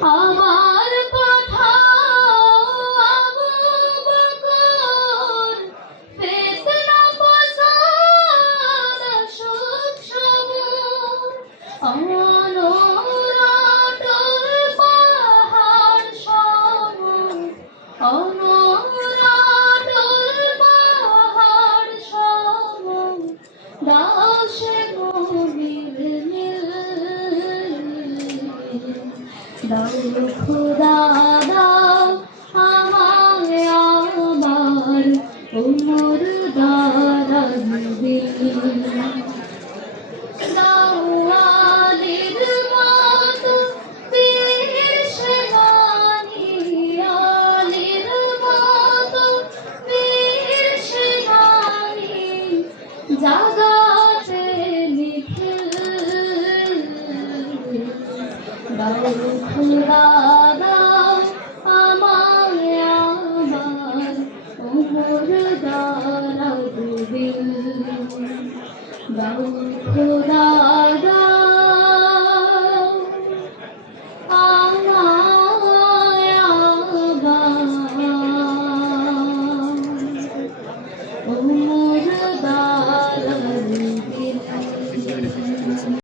আমার কথা আবু বকর ফিতনা পসাদ সুখ সবুর অনরাটল পাহাড় সবুর অনরাটল পাহাড় সবুর দাসে গভীর নীল দাও খোদা দাও আমায় আবার ওমর দারাজ দিল দাও আলীর মতো বীর সেনানী আলীর মতো বীর সেনানী জাগাতে নিখিল দাও খোদা দাও আমায় আবার ওমর দারাজ দিল দাও খোদা